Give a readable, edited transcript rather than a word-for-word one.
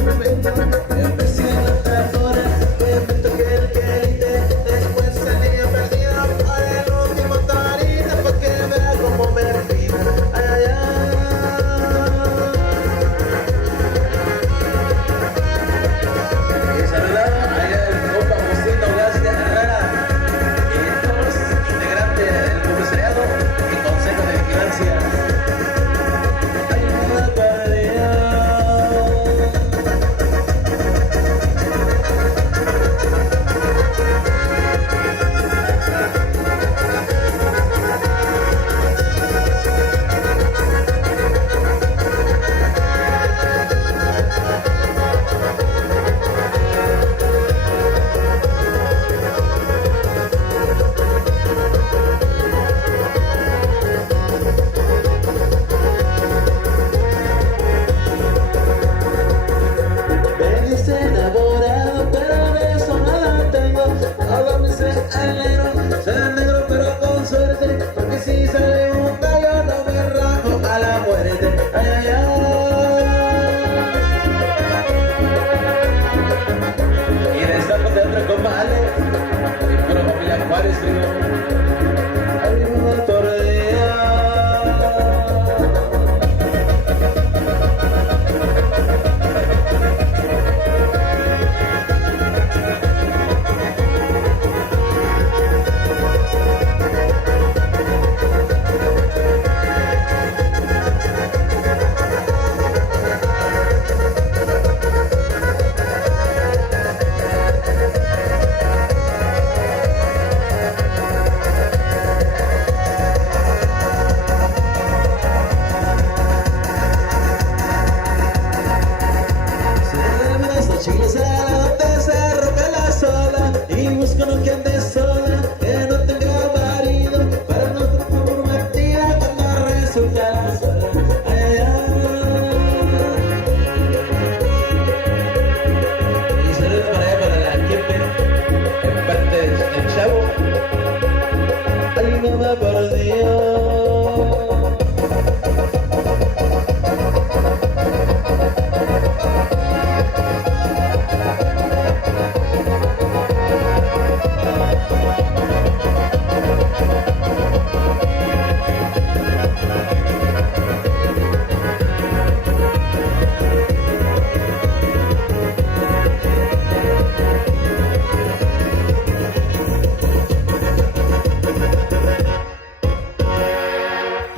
Empecé a cantar que me toque el quelite. Después salí perdido por el último tarita, pa' que vea cómo me río. Ay, ay, ay. Y saludar allá el compa Agustino García Herrera y todos los integrantes del comisariado y consejo de vigilancia. Ay, una perdida. Veniste enamorado, pero de eso nada tengo. Todo me sé el negro, será negro pero con suerte, porque si sale un gallo no me rajo a la muerte. Ay, ay, ay. Y de esta de otro combate, y puro familia Juárez, digo. Ay, una tordía. Chile